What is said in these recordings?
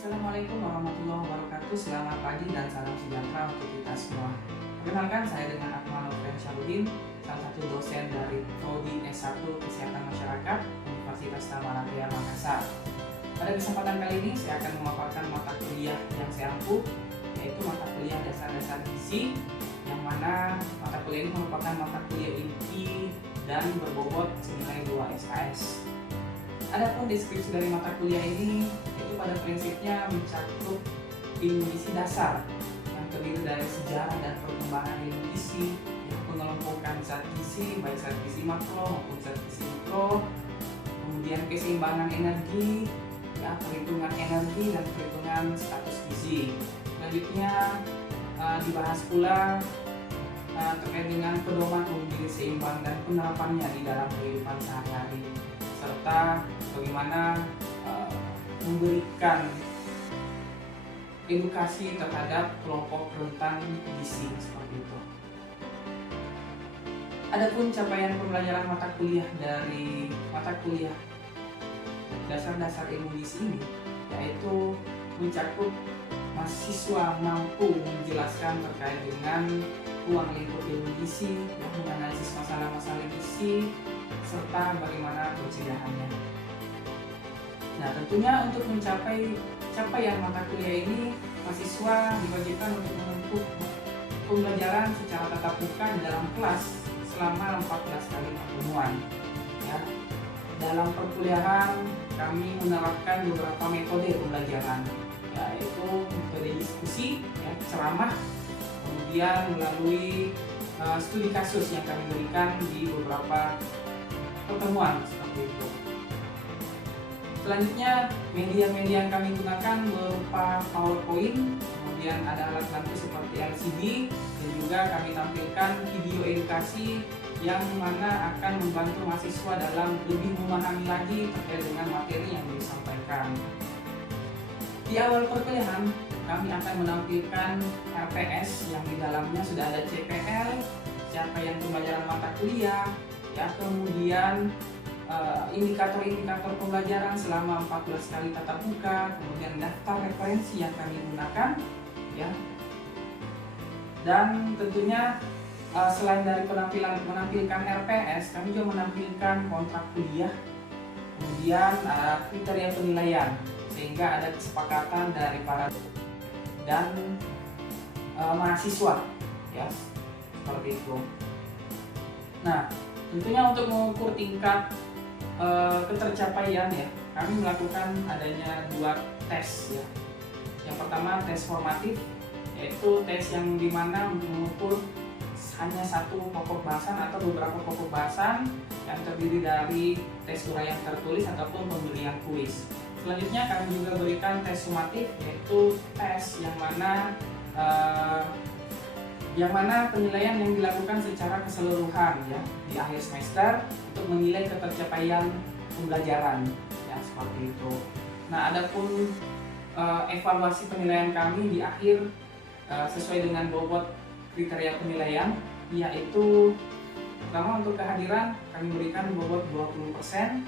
Assalamualaikum warahmatullahi wabarakatuh. Selamat pagi dan salam sejahtera untuk kita semua. Perkenalkan, saya dengan Akmal Syarudin, salah satu dosen dari Prodi S1 Kesehatan Masyarakat Universitas Tarumanagara Makassar. Pada kesempatan kali ini saya akan memaparkan mata kuliah yang saya ampuh, yaitu mata kuliah dasar-dasar gizi, yang mana mata kuliah ini merupakan mata kuliah inti dan berbobot senilai 2 SKS. Adapun deskripsi dari mata kuliah ini itu pada prinsipnya mencakup ilmu gizi dasar yang terdiri dari sejarah dan perkembangan ilmu gizi, yang mengelompokkan zat gizi, baik zat gizi makro maupun zat gizi mikro, kemudian keseimbangan energi, ya, perhitungan energi dan perhitungan status gizi. Selanjutnya dibahas pula terkait dengan pedoman umum gizi seimbang dan penerapannya di dalam kehidupan sehari-hari, serta bagaimana memberikan edukasi terhadap kelompok rentan gizi seperti itu. Adapun capaian pembelajaran mata kuliah dari mata kuliah dasar-dasar ilmu gizi ini, yaitu mencakup mahasiswa mampu menjelaskan terkait dengan ruang lingkup ilmu gizi, menganalisis masalah-masalah gizi, serta bagaimana pencegahannya. Nah, tentunya untuk mencapai capaian mata kuliah ini, mahasiswa diwajibkan untuk menempuh pembelajaran secara tatap muka di dalam kelas selama 14 kali pertemuan. Ya. Dalam perkuliahan kami menerapkan beberapa metode pembelajaran, yaitu metode diskusi, ya, ceramah, kemudian melalui studi kasus yang kami berikan di beberapa pertemuan seperti itu. Selanjutnya, media-media yang kami gunakan berupa PowerPoint, kemudian ada alat bantu seperti LCD, dan juga kami tampilkan video edukasi yang mana akan membantu mahasiswa dalam lebih memahami lagi terkait dengan materi yang disampaikan. Di awal perkuliahan, kami akan menampilkan RPS yang di dalamnya sudah ada CPL, capaian pembelajaran mata kuliah, ya, kemudian indikator-indikator pembelajaran selama 14 kali tatap muka, kemudian daftar referensi yang kami gunakan, ya. Dan tentunya selain dari menampilkan RPS, kami juga menampilkan kontrak kuliah, kemudian kriteria penilaian, sehingga ada kesepakatan dari para dan mahasiswa, ya, seperti itu. Nah, tentunya untuk mengukur tingkat ketercapaian, ya, kami melakukan adanya 2 tes, ya. Yang pertama tes formatif, yaitu tes yang dimana mengukur hanya satu pokok bahasan atau beberapa pokok bahasan yang terdiri dari tes uraian tertulis ataupun pemberian kuis. Selanjutnya kami juga berikan tes sumatif, yaitu tes yang mana penilaian yang dilakukan secara keseluruhan, ya, di akhir semester untuk menilai ketercapaian pembelajaran, ya, seperti itu. Nah, adapun evaluasi penilaian kami di akhir sesuai dengan bobot kriteria penilaian, yaitu pertama untuk kehadiran kami berikan bobot 20%,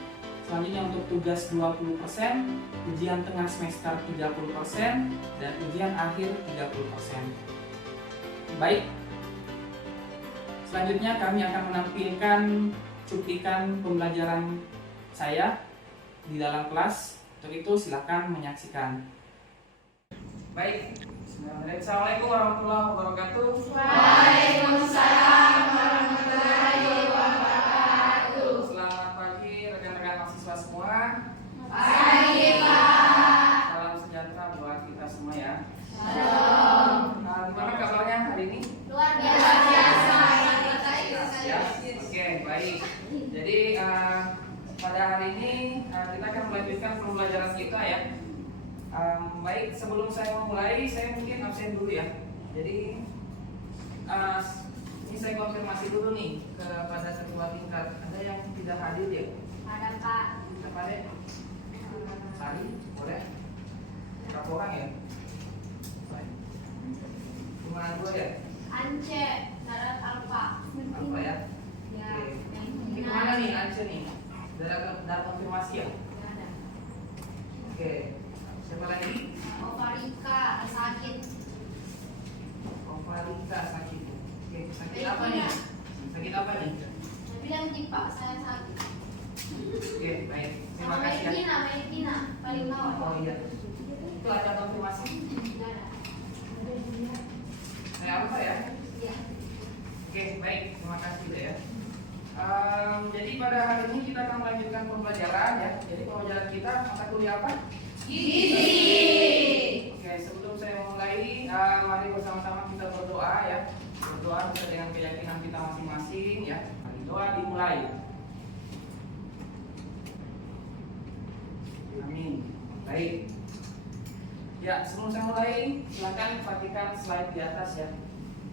selanjutnya untuk tugas 20%, ujian tengah semester 30%, dan ujian akhir 30%. Baik, selanjutnya kami akan menampilkan cuplikan pembelajaran saya di dalam kelas. Untuk itu silakan menyaksikan. Baik, Assalamualaikum warahmatullahi wabarakatuh. Waalaikumsalam warahmatullahi wabarakatuh. Selamat pagi rekan-rekan mahasiswa semua. Pagi, Pak. Salam sejahtera buat kita semua, ya. Shalom. Gimana kabarnya hari ini? Luar biasa. Ya, oke, baik. Jadi pada hari ini kita akan melanjutkan pembelajaran kita, ya. Baik, sebelum saya memulai, saya mungkin absen dulu, ya. Jadi ini saya konfirmasi dulu nih kepada ketua tingkat. Ada yang tidak hadir, ya? Ada, Pak. Siapa deh? Sari, boleh? Berapa orang, ya? Cuma 2, ya? Ance, Darat Alfa. Apa, ya? Ya. Ini kemana nih Ance nih? Dalam konfirmasi, ya? Ada. Oke. Siapa lagi? Ovarika sakit. Ovarika sakit. Oke, sakit apa nih? Sakit apa nih? Bilang di Pak saya sakit. Oke, baik. Terima Sama kasih ya. Medina paling bawah. Oh iya. Itu ada konfirmasi? Saya apa ya? Iya. Oke, baik. Terima kasih ya. Jadi pada hari ini kita akan melanjutkan pembelajaran ya. Jadi pembelajaran kita mata kuliah apa? Gizi. Oke, sebelum saya mulai, mari bersama-sama kita berdoa ya. Berdoa sesuai dengan keyakinan kita masing-masing ya. Mari doa dimulai. Amin. Baik. Ya, sebelum saya mulai, silakan perhatikan slide di atas ya.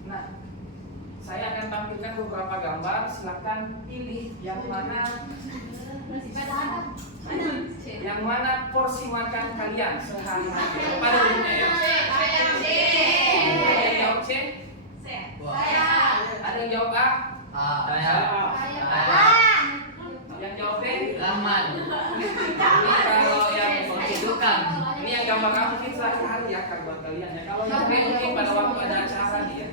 Nah, saya akan tampilkan beberapa gambar. Silakan pilih yang mana porsi makan kalian sehari-hari. Pada umumnya ya. Ada yang jawab C? Saya. Ada yang jawab A? Saya. Yang jawab B? Rahman. Ini kalau yang Bukan. ini yang gambar kamu mungkin sehari-hari ya buat kalian ya. Kalau yang B mungkin pada waktu ada acara nih ya.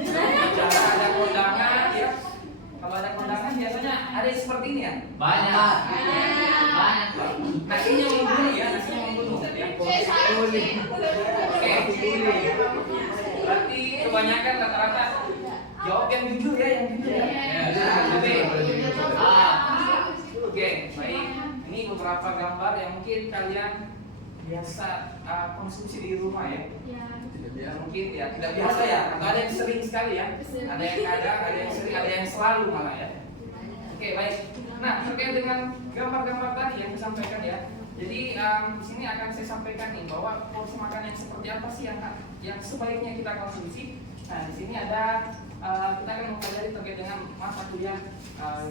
Acara ada kondangan ya. Kalau ada kondangan biasanya ada yang seperti ini ya. Banyak. Nasinya membunuh ya, nasinya membunuh ya. Oke. Berarti kebanyakan rata-rata jawab yang jujur ya, yang jujur ya. B. Oke, baik. Ini beberapa gambar yang mungkin kalian biasa konsumsi di rumah ya. Mungkin ya tidak biasa ya, atau ada yang sering sekali ya. Ada yang kadang, ada yang sering, ada yang selalu malah ya. Oke, baik. Nah, terkait dengan gambar-gambar tadi yang disampaikan ya. Jadi di sini akan saya sampaikan nih bahwa porsi makan yang seperti apa sih yang sebaiknya kita konsumsi. Nah, di sini ada kita akan mempelajari terkait dengan mata kuliah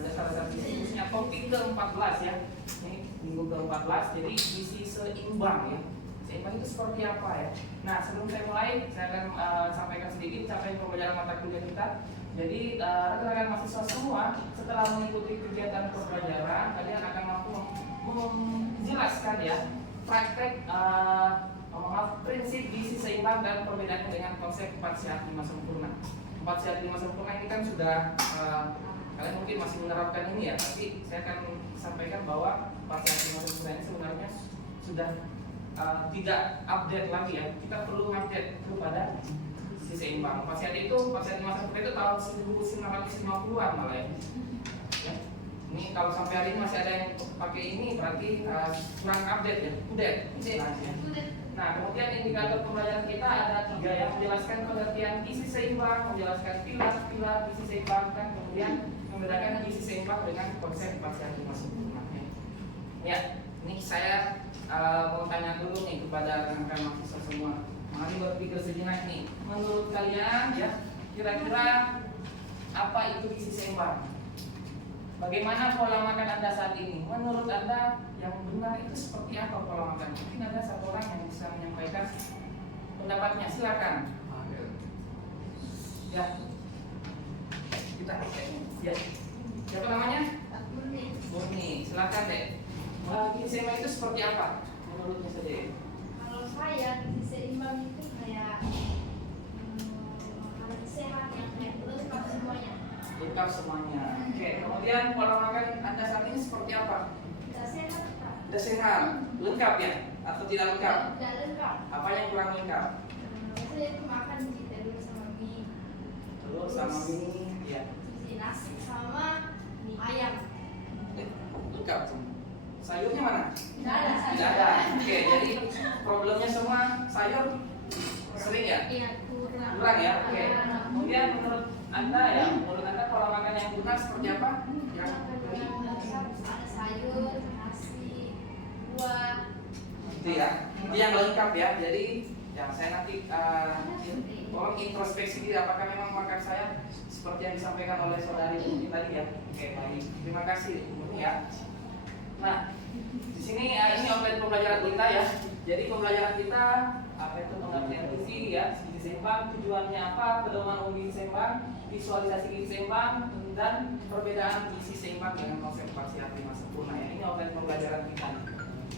dasar-dasar gizi, khususnya topik ke-14 ya. Ini minggu ke-14. Jadi gizi seimbang ya. Seimbang itu seperti apa ya? Nah, sebelum saya mulai, saya akan sampaikan sedikit capaian pembelajaran mata kuliah kita. Jadi rekan-rekan mahasiswa semua setelah mengikuti kegiatan pembelajaran, kalian akan mampu menjelaskan ya praktek prinsip gizi seimbang dan perbedaannya dengan konsep 4 sehat 5 sempurna. 4 sehat 5 sempurna ini kan sudah kalian mungkin masih menerapkan ini ya, tapi saya akan sampaikan bahwa 4 sehat 5 sempurna ini sebenarnya sudah tidak update lagi ya. Kita perlu update kepada gizi seimbang. 4 sehat 5 sempurna itu tahun 1950-an malah ya. Ini kalau sampai hari ini masih ada yang pakai ini berarti kurang update ya, udah. Nah, kemudian indikator pembelajaran kita ada 3 yang menjelaskan pengertian gizi seimbang, menjelaskan pilar-pilar gizi seimbang, dan kemudian membedakan gizi seimbang dengan konsep 4 sehat 5 sempurna. Ya, ini saya mau tanya dulu nih kepada rekan-rekan mahasiswa semua. Mari berpikir sejenak nih. Menurut kalian ya, kira-kira apa itu gizi seimbang? Bagaimana pola makan Anda saat ini? Menurut Anda yang benar itu seperti apa pola makan? Mungkin ada satu orang yang bisa menyampaikan pendapatnya. Silakan. Ya, kita ya. Siapa namanya? Murni. Silakan deh. Gizi seimbang itu seperti apa? Menurutnya saja. Kalau saya gizi seimbang itu kayak makanan sehat yang kayak lengkap semuanya. Lengkap semuanya. Oke, kemudian pola makan Anda saat ini seperti apa? Tidak sehat, Pak. Sudah sehat, lengkap ya? Atau tidak lengkap? Tidak lengkap. Apa yang kurang lengkap? Saya itu makan gizi telur sama mie, Telur sama mie, ya. gizi nasi sama mie ayam. Lengkap. Sayurnya mana? Tidak ada. Tidak ada. Oke, jadi problemnya semua sayur sering ya? Iya, kurang. Kurang ya? Oke. Kemudian menurut Anda ya, menurut Anda pola makan yang benar seperti apa? Yang Ada sayur, nasi, buah. itu ya, itu yang lengkap ya. Jadi yang saya nanti tolong introspeksi diri apakah memang makan saya seperti yang disampaikan oleh saudari ini tadi ya. Oke, baik. Terima kasih Murni ya. Nah, di sini ini outline pembelajaran kita ya. Jadi pembelajaran kita apa itu pengertian gizi ya, gizi seimbang, tujuannya apa, pedoman umum gizi seimbang, visualisasi gizi seimbang, dan perbedaan gizi seimbang dengan konsep 4 sehat 5 sempurna ya. Ini outline pembelajaran kita.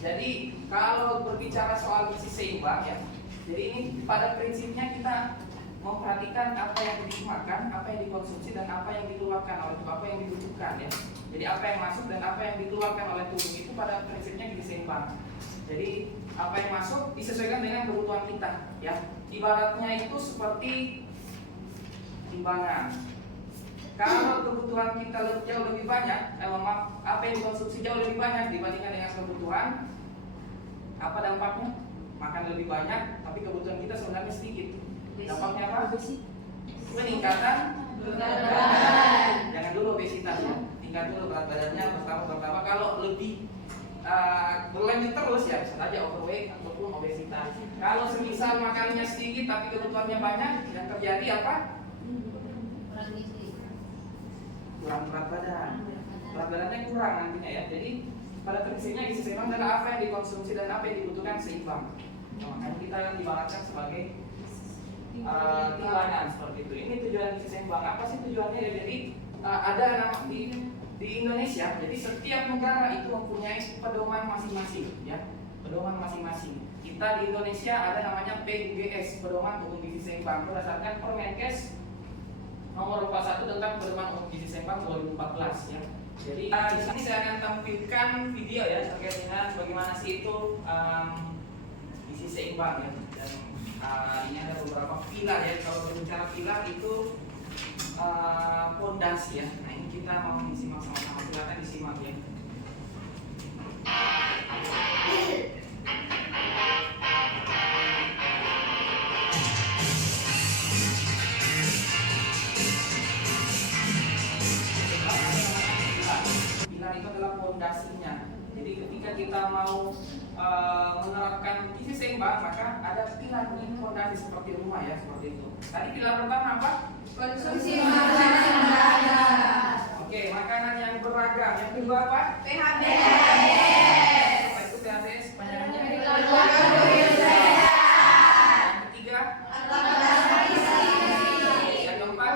Jadi kalau berbicara soal gizi seimbang ya, jadi ini pada prinsipnya kita memperhatikan apa yang dimakan, apa yang dikonsumsi dan apa yang dikeluarkan oleh tubuh, apa yang dibutuhkan ya. Jadi apa yang masuk dan apa yang dikeluarkan oleh tubuh itu pada prinsipnya gizi seimbang. Jadi apa yang masuk disesuaikan dengan kebutuhan kita ya. Ibaratnya itu seperti timbangan. Kalau kebutuhan kita jauh lebih banyak, apa yang dikonsumsi jauh lebih banyak dibandingkan dengan kebutuhan, apa dampaknya? Makan lebih banyak, tapi kebutuhan kita sebenarnya sedikit. Dampaknya apa? Peningkatan berat badan. Jangan dulu obesitas ya. Tingkat dulu berat badannya pertama kalau lebih berlanjut terus ya bisa saja overweight ataupun obesitas. Kalau semisal makannya sedikit tapi kebutuhannya banyak, yang terjadi apa? Kurang berat badan. Berat badannya kurang nantinya ya. Jadi pada prinsipnya gizi seimbang adalah apa yang dikonsumsi dan apa yang dibutuhkan seimbang. Makanya kita yang diibaratkan sebagai timbangan seperti itu. Ini tujuan gizi seimbang. Apa sih tujuannya ya? Jadi ada nama di Indonesia. Jadi setiap negara itu mempunyai pedoman masing-masing, ya. Pedoman masing-masing. Kita di Indonesia ada namanya PUGS, Pedoman Umum Gizi Seimbang, berdasarkan Permenkes nomor 41 tentang Pedoman Umum Gizi Seimbang 2014, ya. Jadi di sini saya akan tampilkan video ya terkait dengan bagaimana sih itu gizi seimbang ya. Dan ini ada beberapa pilar ya. Kalau berbicara pilar itu fondasi ya. Nah ini kita mau disimak sama-sama, silakan disimak ya. Pilar itu adalah fondasinya. Jadi ketika kita mau menerapkan gizi seimbang, maka ada pilar nih, fondasi seperti rumah ya, seperti itu. Tadi pilar pertama apa? Konsumsi makanan yang beragam. Oke, makanan yang beragam. Yang kedua apa? PHBS. Apa itu PHBS? Panjangannya? Yang ketiga? Yang keempat?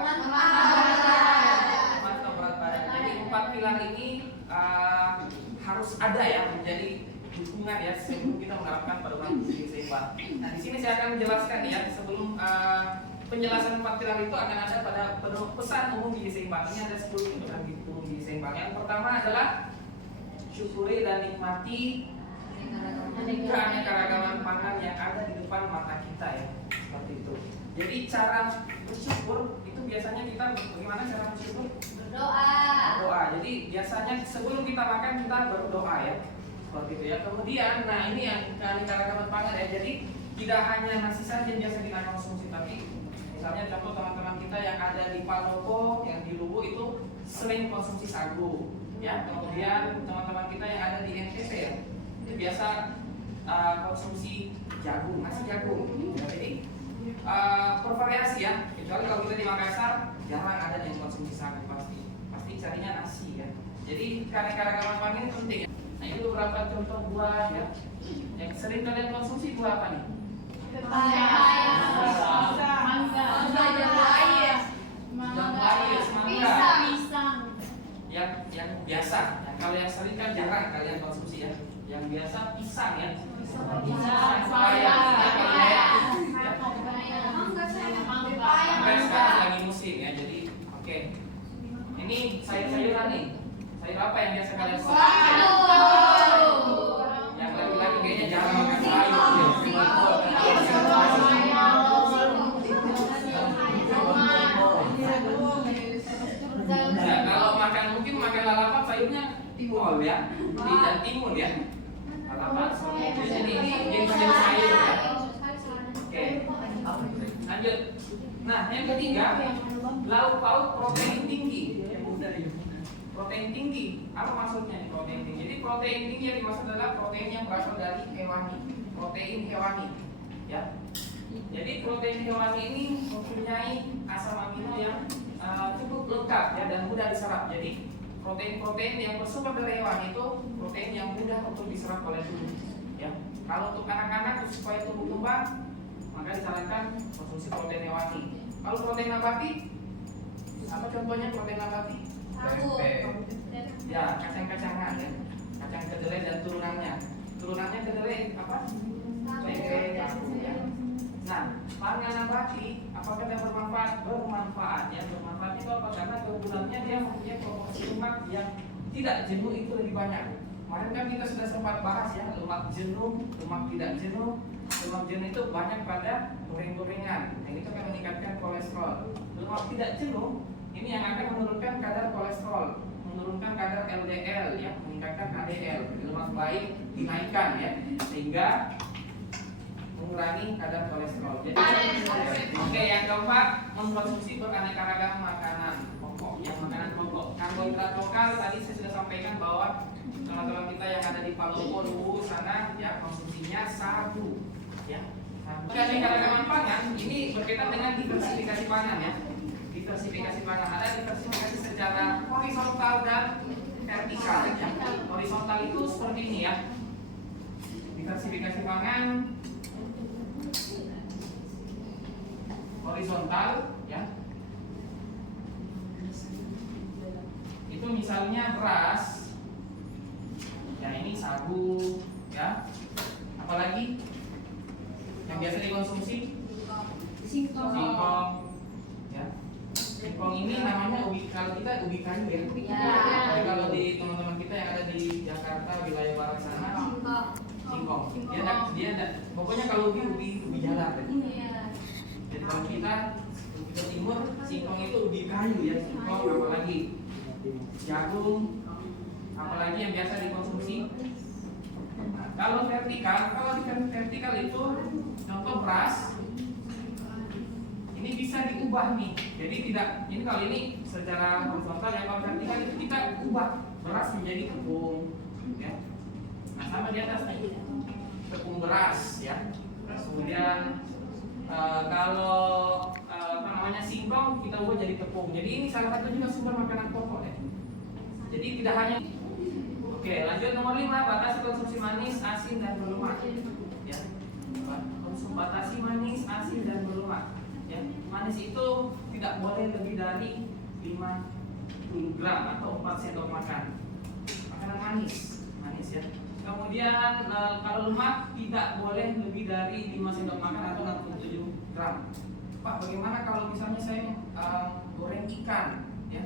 Mantap berat badan. Jadi 4 pilar ini harus ada ya, menjadi dukungan ya sebelum kita menerapkan pedoman gizi seimbang. Nah di sini saya akan menjelaskan ya sebelum penjelasan 4 pilar itu akan ada pada pesan umum gizi seimbang. Ini ada 10 pesan umum gizi seimbang. Yang pertama adalah syukuri dan nikmati keanekaragaman pangan yang ada di depan mata kita ya, seperti itu. Jadi cara bersyukur itu biasanya kita bagaimana cara bersyukur? Berdoa. Jadi biasanya sebelum kita makan kita berdoa ya, seperti itu ya. Kemudian, nah ini yang keanekaragaman pangan ya. Jadi tidak hanya nasi saja yang biasa kita konsumsi, tapi misalnya contoh teman-teman kita yang ada di Palopo, yang di Luwu itu sering konsumsi sagu, ya. Kemudian teman-teman kita yang ada di NTT ya, itu biasa konsumsi jagung, nasi jagung. Ya, jadi bervariasi ya. Kecuali kalau kita di Makassar jarang ada yang konsumsi sagu pasti carinya nasi ya. Jadi keanekaragaman pangan ini penting ya. Nah ini beberapa contoh buah ya. Yang sering kalian konsumsi buah apa nih? Yang biasa, kalau yang sering kan jarang kalian konsumsi ya. Yang biasa pisang ya. Sampai sekarang lagi musim ya. Jadi oke. Ini sayur-sayuran nih. Sayur apa yang biasa kalian konsumsi? Yang laki-laki kayaknya jarang makan sayur. Nah, kalau makan mungkin makan lalapan sayurnya timun ya, dan timun ya. Lalapan seperti itu. Jadi ini jenis sayur ya. Oke, lanjut. Nah, yang ketiga, lauk pauk protein tinggi. Protein tinggi, apa maksudnya nih protein tinggi? Jadi protein tinggi yang dimaksud adalah protein yang berasal dari hewani, protein hewani, ya. Jadi protein hewani ini mempunyai asam amino yang cukup lengkap ya dan mudah diserap. Jadi protein-protein yang bersumber dari hewan itu protein yang mudah untuk diserap oleh tubuh. Ya, kalau untuk anak-anak supaya tumbuh kembang, maka disarankan konsumsi protein hewani. Kalau protein nabati, apa contohnya protein nabati? Tempe, ya kacang-kacangan ya, kacang kedelai dan turunannya. Itu turunannya kedelai apa? Tempe, tahu ya. Nah, pangan nabati apakah dia bermanfaat? Bermanfaat ya. Bermanfaat itu apa? Karena keunggulannya dia mempunyai proporsi lemak yang tidak jenuh itu lebih banyak. Kemarin kan kita sudah sempat bahas ya, lemak jenuh, lemak tidak jenuh. Lemak jenuh itu banyak pada goreng-gorengan. Yang itu akan meningkatkan kolesterol. Lemak tidak jenuh ini yang akan menurunkan kadar kolesterol, menurunkan kadar LDL ya, meningkatkan HDL. Lemak baik dinaikkan ya, sehingga mengurangi kadar kolesterol. Jadi, oke, yang keempat, mengkonsumsi beraneka-ragam makanan pokok. Yang makanan pokok, karbohidrat lokal tadi saya sudah sampaikan bahwa teman-teman kita yang ada di Palopo sana ya konsumsinya sagu ya. Keanekaragaman pangan ini berkaitan dengan diversifikasi pangan ya. Diversifikasi pangan ada diversifikasi secara horizontal dan vertikal ya. Horizontal itu seperti ini ya. Diversifikasi pangan horizontal ya. Itu misalnya beras. Ya ini sagu ya. Apalagi yang biasa dikonsumsi singkong ya. Singkong ini namanya ubi, kalau kita ubi kayu ya. Tapi kalau di teman-teman kita yang ada di Jakarta wilayah barat sana singkong. Dia pokoknya kalau ubi jalan ya. Jadi kalau kita ke timur singkong itu ubi kayu ya. Singkong apalagi jagung, apalagi yang biasa dikonsumsi. Nah, kalau di vertikal itu contoh beras ini bisa diubah nih. Jadi tidak ini kalau ini secara horizontal ya, kalau vertikal itu kita ubah beras menjadi tepung ya. Nah sama di atas nih tepung beras ya. Kemudian kalau apa namanya singkong kita ubah jadi tepung. Jadi ini salah satu juga sumber makanan pokok ya. Jadi tidak hanya. Oke, lanjut nomor 5, batasi konsumsi manis, asin dan berlemak. Ya. Batasi manis, asin dan berlemak. Ya. Manis itu tidak boleh lebih dari 50 gram atau 4 sendok makan. Makanan manis ya. Kemudian kalau lemak tidak boleh lebih dari 5 sendok makan atau 67 gram. Pak, bagaimana kalau misalnya saya goreng ikan ya?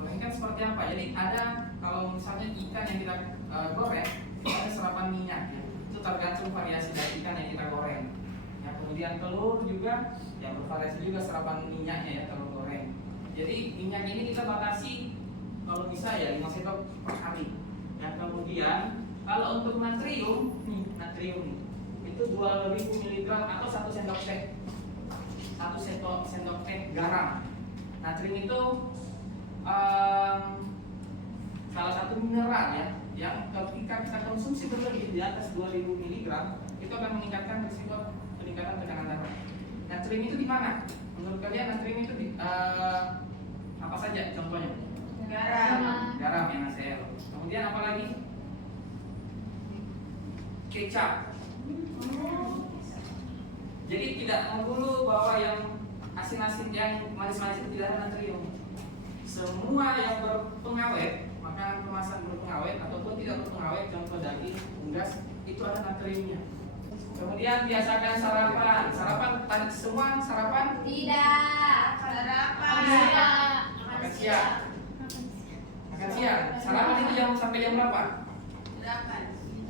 Goreng ikan seperti apa? Jadi ada kalau misalnya ikan yang kita goreng itu ada serapan minyak ya. Itu tergantung variasi dari ikan yang kita goreng. Ya, kemudian telur juga ya bervariasi juga serapan minyaknya ya telur goreng. Jadi minyak ini kita batasi kalau bisa ya 5 sendok per hari. Ya, kemudian kalau untuk natrium itu 2000 mg atau 1 sendok teh. 1 sendok teh garam. Natrium itu salah satu mineral ya yang ketika kita konsumsi berlebih di atas 2000 mg itu akan meningkatkan risiko peningkatan tekanan darah. Natrium itu di mana? Menurut kalian natrium itu di apa saja contohnya? Garam yang NaCl. Kemudian apa lagi? Kecap. Jadi tidak melulu bahwa yang asin-asin yang manis-manis itu tidak ada natrium. Semua yang berpengawet, makanan kemasan berpengawet ataupun tidak berpengawet, contoh daging, unggas, itu ada natriumnya. Kemudian biasakan sarapan. Sarapan tadi semua sarapan? Tidak. Sarapan. Makan siang. Makan siang. Sarapan itu jam sampai jam berapa?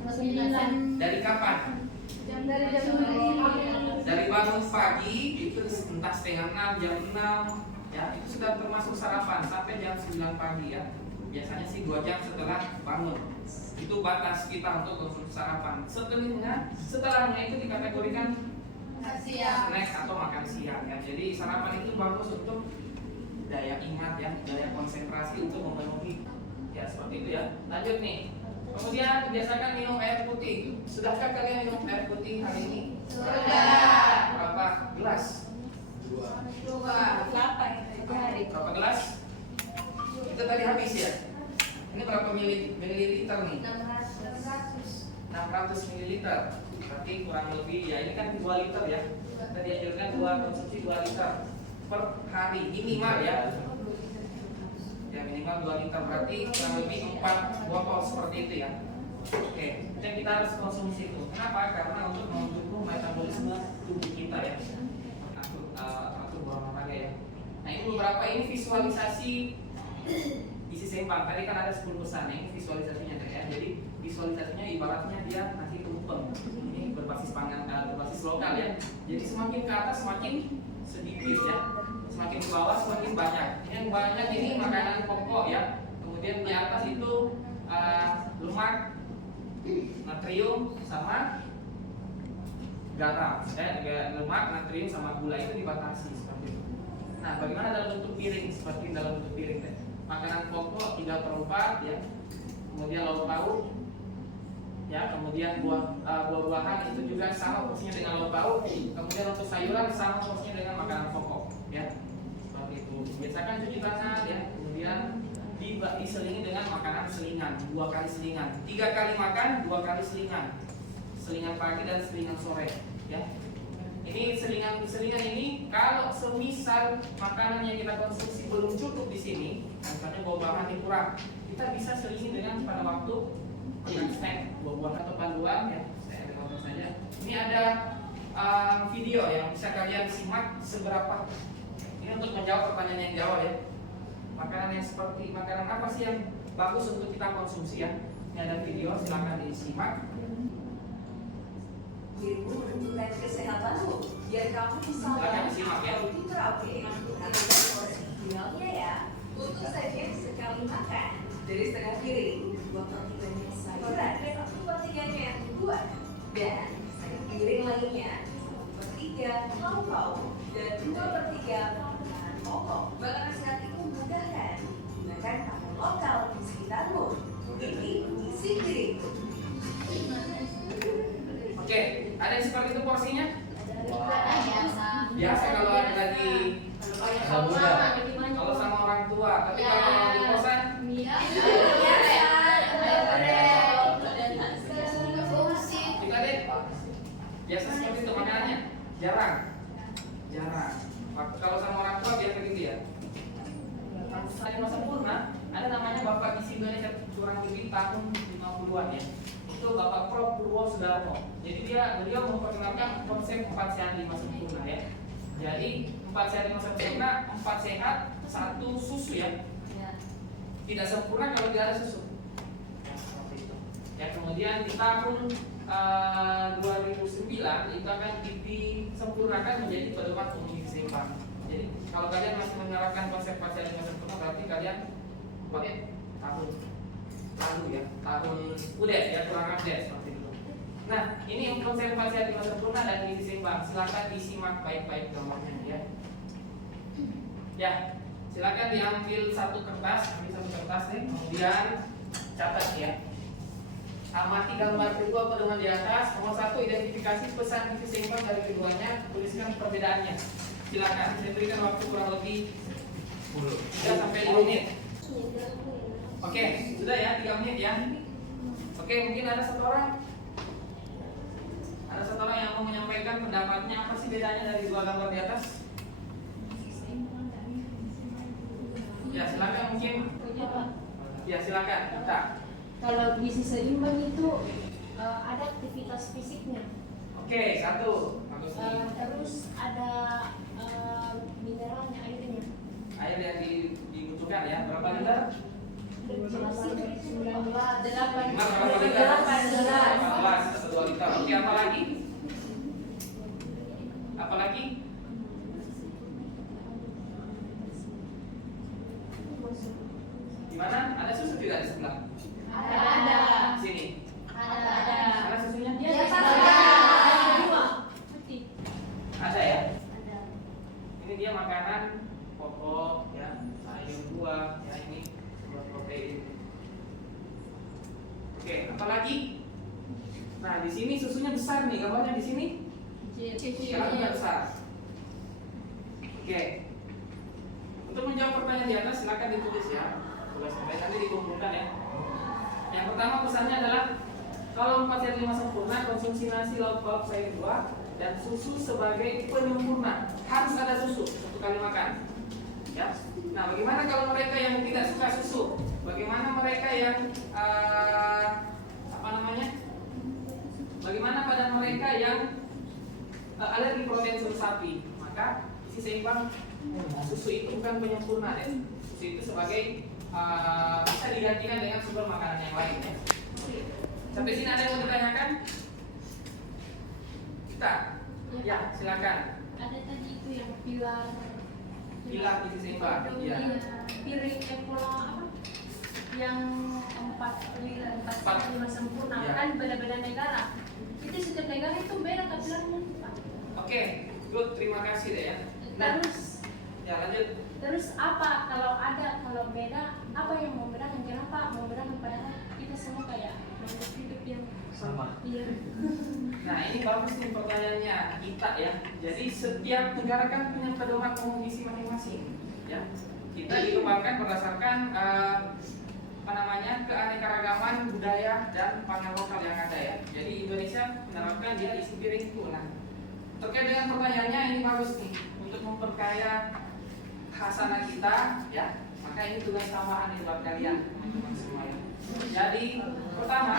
9. Dari kapan? Dari jam 9. Dari bangun pagi itu entah setengah 6, jam 6 ya itu sudah termasuk sarapan sampai jam 9 pagi ya. Biasanya sih 2 jam setelah bangun. Itu batas kita untuk konsumsi sarapan. Setelahnya itu dikategorikan snack atau makan siang ya. Jadi sarapan itu bagus untuk daya ingat ya, daya konsentrasi untuk memenuhi ya seperti itu ya. Lanjut nih. Kemudian biasakan minum air putih. Sudahkah kalian minum air putih hari ini? Sudah. Berapa gelas? 2. 8 hari. Berapa gelas? Itu tadi habis ya. Ini berapa mililiter nih? 600 mililiter. Berarti kurang lebih ya ini kan 2 liter ya. Kita dianjurkan konsumsi 2 liter per hari minimal ya. Ya minimal 2 liter berarti kurang lebih 4 botol seperti itu ya. Oke, yang kita harus konsumsi itu. Kenapa? Karena untuk mendukung metabolisme tubuh kita ya. Atur buang olahraga ya. Nah ini beberapa ini visualisasi gizi seimbang. Tadi kan ada 10 pesan, ini visualisasinya ya. Jadi visualisasinya ibaratnya dia nasi tumpeng. Ini berbasis pangan, berbasis lokal ya. Jadi semakin ke atas semakin sedikit ya. Semakin ke bawah semakin banyak. Yang banyak ini makanan pokok ya. Kemudian di atas itu lemak, natrium sama garam. Lemak, natrium sama gula itu dibatasi seperti itu. Nah, bagaimana dalam bentuk piring? Seperti dalam bentuk piring ya. Makanan pokok 3/4 ya. Kemudian lauk pauk ya, kemudian buah-buahan itu juga sama porsinya dengan lauk pauk. Kemudian untuk sayuran sama porsinya dengan makanan pokok ya. Seperti itu. Biasakan cuci tangan ya. Kemudian diselingi dengan makanan selingan, 2 kali selingan, 3 kali makan, 2 kali selingan, selingan pagi dan selingan sore, ya. Ini selingan ini kalau semisal makanan yang kita konsumsi belum cukup di sini, misalnya buah-buahan yang kurang, kita bisa selingi dengan pada waktu makan snack, buah-buahan atau panduan, ya. Saya ada contoh saja. Ini ada video yang bisa kalian simak seberapa. Ini untuk menjawab pertanyaan yang jawab ya. Makanan yang seperti makanan apa sih yang bagus untuk kita konsumsi ya? Ini ada video, silakan disimak. Dirimu menentukan kesehatanmu, biar kamu bisa Silakan disimak ya. terapi. Harus porsi idealnya ya. Untuk saja sekali makan dari setengah piring, 2/3-nya sayuran, 1/3-nya yang buah, dan setengah piring lainnya 1/3 lauk pauk dan 2/3 makanan pokok. Makanan sehat itu mudah kan? Gunakan makanan lokal di sekitarmu. Ini isi piringmu. Oke, ada yang seperti itu porsinya? biasa. Biasa kalau ada lagi kalau sama orang tua, tapi kalau di kosan kita deh biasa seperti itu makanannya jarang. Kalau sama orang tua biasa gitu ya. Saya masa sempurna, ada namanya Bapak Gizi Indonesia kurang lebih tahun 50-an ya. Itu Bapak Prof Purwo Sudarmo. Jadi beliau memperkenalkan konsep 4 sehat 5 sempurna ya. Jadi 4 sehat 5 sempurna, 4 sehat, 1 susu ya. Tidak sempurna kalau tidak ada susu. Ya, seperti itu. Ya, kemudian di tahun 2009 itu akan disempurnakan menjadi pedoman umum gizi seimbang. Jadi kalau kalian masih menerapkan konsep 4 sehat 5 sempurna berarti kalian 4 tahun lalu ya, tahun udah ya, kurang update seperti itu. Nah, ini konsep 4 sehat 5 sempurna dan gizi seimbang. Silakan disimak baik-baik gambarnya ya. Ya, silakan diambil satu kertas nih, kemudian catat ya. Amati gambar kedua pedoman di atas. Nomor 1, identifikasi pesan gizi seimbang dari keduanya, tuliskan perbedaannya. Silakan, saya berikan waktu kurang lebih 3 sampai 5 menit. Oke, sudah ya, 3 menit ya. Oke, mungkin ada satu orang yang mau menyampaikan pendapatnya, apa sih bedanya dari 2 gambar di atas? Ya, silakan mungkin. Ya, silakan. Kita. Kalau gizi seimbang itu ada aktivitas fisiknya. Oke, 1. Bagus nih. Terus ada mineralnya, airnya. Air yang dibutuhkan ya. Berapa liter? 19. 8 Berapa liter? 18. 18 atau 2 liter. Oke, apa lagi? Apa lagi? Gimana? Ada susu tidak di sebelah? Ada. Sini. Ada. Ada susunya? Dia Iya, pasti Pak. ada. Dua. Putih. Ada ya? Ada. Ini dia makanan pokok ya, sayur buah ya, ini sumber protein. Oke, apa lagi? Nah, di sini susunya besar nih, gambarnya di sini. Sekarang juga besar. Oke. Untuk menjawab pertanyaan di atas silakan ditulis ya. Tulis sampai nanti dikumpulkan ya. Yang pertama pesannya adalah kalau 4 sehat 5 sempurna, konsumsi nasi, lauk pauk, sayur buah dan susu sebagai penyempurna. Harus ada susu 1 kali makan. Ya. Nah, bagaimana kalau mereka yang tidak suka susu? Bagaimana mereka yang yang alergi protein susu sapi, maka gizi seimbang susu itu bukan penyempurna ya. Susu itu sebagai bisa digantikan dengan sumber makanan yang lain ya. Sampai sini ada yang mau ditanyakan? Kita? Ya, silakan. Ada tadi itu yang pilar Gizi seimbang. Iya. Piring pola apa? Yang 4 5 sempurna Ya. kan beda-beda negara. Itu setiap negara itu beda pilarnya. Oke, good, terima kasih deh ya. Nah, ya lanjut. Terus apa kalau beda apa yang membedakan? Kenapa membedakan padahal kita semua kayak makhluk hidup yang Sama. iya. Nah, ini bagus nih pertanyaannya kita ya. Jadi setiap negara kan punya pedoman umum gizi masing-masing ya. Kita dikembangkan berdasarkan keanekaragaman budaya dan pangan lokal yang ada ya. Jadi Indonesia menerapkan dia isi piringku. Nah, terkait dengan pertanyaannya ini bagus nih untuk memperkaya khasanah kita ya. Maka ini tugas tambahan nih buat kalian teman-teman semua ya. Jadi pertama,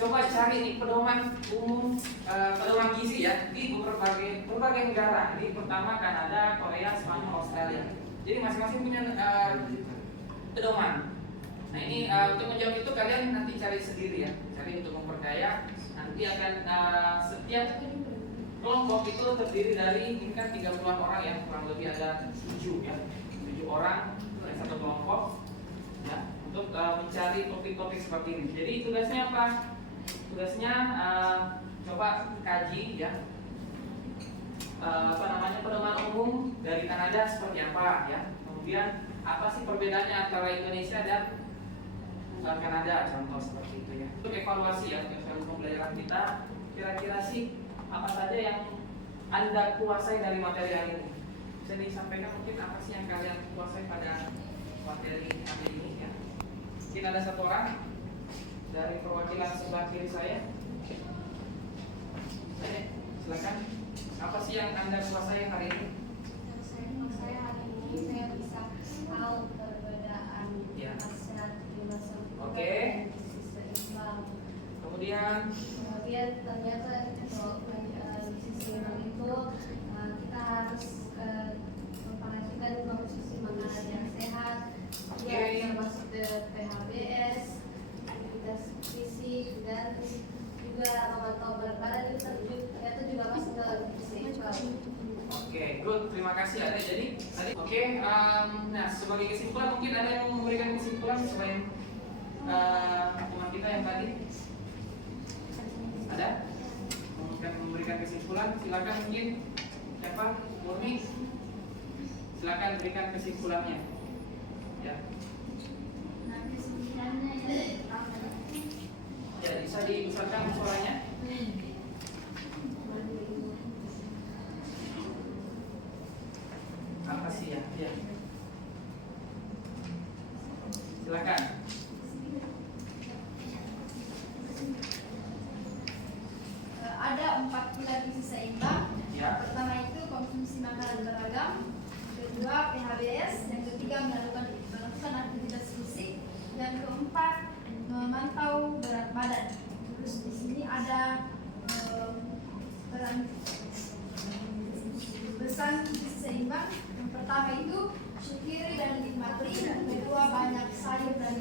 coba cari nih pedoman umum pedoman gizi ya di berbagai negara. Ini pertama Kanada, Korea, Spanyol, Australia. Jadi masing-masing punya pedoman. Nah ini untuk menjawab itu kalian nanti cari sendiri ya, cari untuk memperkaya. Nanti akan setiap kelompok itu terdiri dari ini kan 30-an orang ya, kurang lebih ada 7 ya, 7 orang dari satu kelompok ya, untuk mencari topik-topik seperti ini. Jadi tugasnya apa? Tugasnya coba kaji ya, pedoman umum dari Kanada seperti apa ya. Kemudian apa sih perbedaannya antara Indonesia dan Kanada, contoh seperti itu ya. Untuk evaluasi ya, untuk pembelajaran kita, kira-kira sih apa saja yang Anda kuasai dari materi hari ini? Bisa disampaikan mungkin apa sih yang kalian kuasai pada materi hari ini ya? Mungkin ada satu orang dari perwakilan sebelah kiri saya. Silakan. Apa sih yang Anda kuasai hari ini? Saya hari ini saya bisa tahu perbedaan Ya. sehat lima sempurna Oke. dan gizi seimbang. Kemudian Ternyata untuk gizi seimbang itu kita harus memperhatikan konsumsi makanan yang sehat, Oke. termasuk PHBS, aktivitas fisik, dan juga memantau berat badan itu juga masuk ke gizi seimbang. Oke, good. Terima kasih Ade. Jadi tadi nah sebagai kesimpulan mungkin ada yang mau memberikan kesimpulan selain teman kita yang tadi? Ada? Mungkin memberikan kesimpulan, silakan mungkin siapa? Murni. Silakan berikan kesimpulannya. Ya. Nah, kesimpulannya ya Ya, bisa dibesarkan suaranya. Apa sih ya? Ya. Silakan. ada 4 pilar gizi seimbang. Ya. Pertama itu konsumsi makanan beragam, kedua PHBS, yang ketiga melakukan aktivitas fisik, dan keempat memantau berat badan. Terus di sini ada pesan gizi seimbang. Yang pertama itu syukuri dan nikmati, yang kedua banyak sayur dan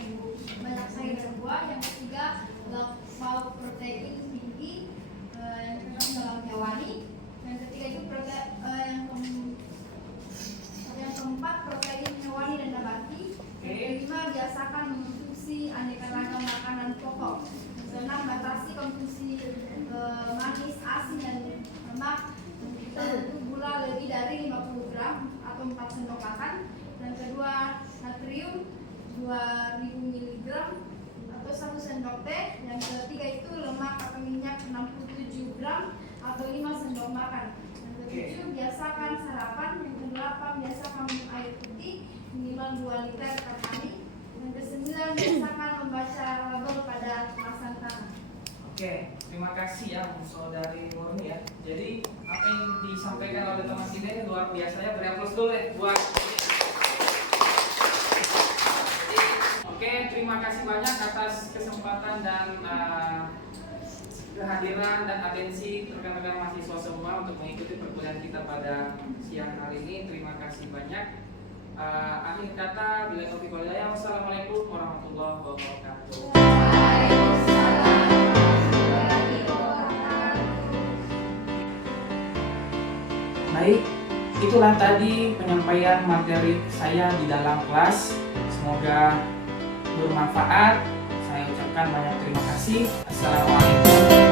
buah, yang ketiga lauk protein tinggi, yang kedua dalam hewani, yang ketiga itu yang keempat protein hewani dan nabati, yang kelima biasakan mengonsumsi aneka ragam makanan pokok, yang keenam batasi konsumsi manis, asin dan lemak, itu gula lebih dari 50 gram atau 4 sendok makan, yang kedua natrium 2000 mg atau 1 sendok teh, yang ketiga itu lemak atau minyak 67 gram atau 5 sendok makan, yang ketujuh biasakan sarapan, yang kedelapan biasakan minum air putih minimal 2 liter per hari, yang kesembilan biasakan membaca label pada kemasan tangan. Oke, terima kasih ya saudari Murni ya. Jadi apa yang disampaikan oleh teman kita ini luar biasa ya. Beri aplaus dulu ya buat. Oke, terima kasih banyak atas kesempatan dan kehadiran dan atensi rekan-rekan mahasiswa semua untuk mengikuti perkuliahan kita pada siang hari ini. Terima kasih banyak. Akhir kata, bila taufiq wal hidayah. Wassalamualaikum warahmatullahi wabarakatuh. Baik, itulah tadi penyampaian materi saya di dalam kelas. Semoga bermanfaat. Saya ucapkan banyak terima kasih. Assalamualaikum.